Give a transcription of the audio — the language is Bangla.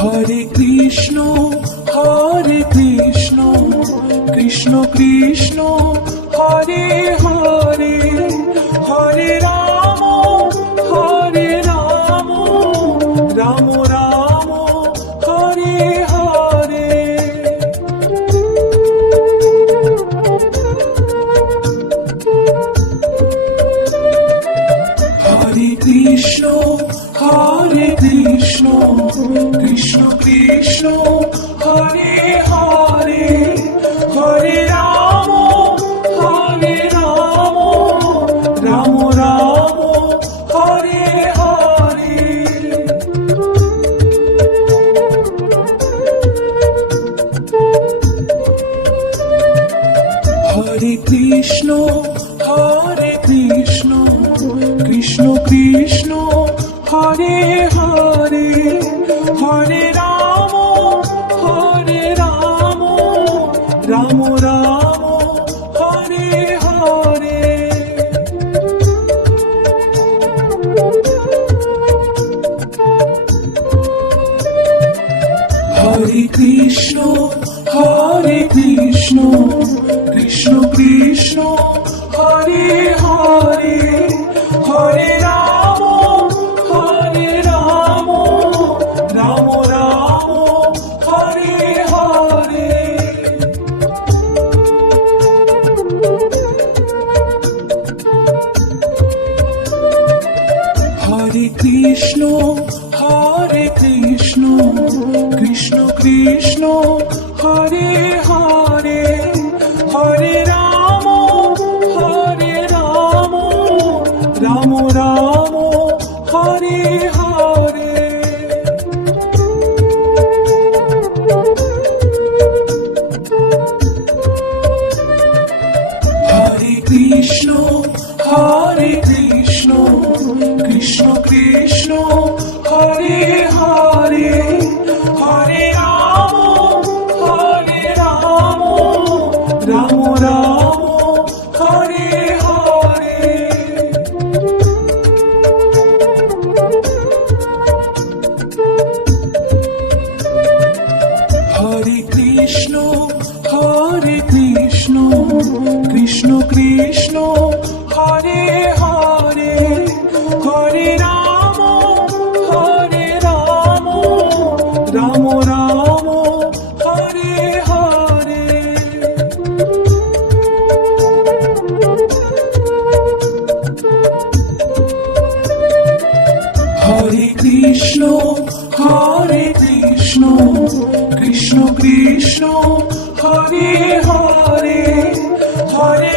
হরে কৃষ্ণ কৃষ্ণ কৃষ্ণ হরে হরে, হরে রাম রাম রাম হরে হরে। হরে কৃষ্ণ কৃষ্ণ কৃষ্ণ হরে হরে, হরে রাম রাম রাম হরে হরে। হরে কৃষ্ণ কৃষ্ণ কৃষ্ণ হরে হরে, হরে রাম রাম রাম হরে হরে। হরে কৃষ্ণ কৃষ্ণ কৃষ্ণ হরে হরে, হরে রাম রাম রাম হরে হরে। হরে কৃষ্ণ কৃষ্ণ কৃষ্ণ হরে হরে, হরে রাম রাম রাম হরে হরে। হরে কৃষ্ণ কৃষ্ণ কৃষ্ণ হরে হরে, হরে রাম রাম রাম হরে হরে। হরে কৃষ্ণ কৃষ্ণ কৃষ্ণ হরে হরে, হরে রাম রাম রাম হরে হরে। হরে কৃষ্ণ কৃষ্ণ কৃষ্ণ হরে হরে, হরে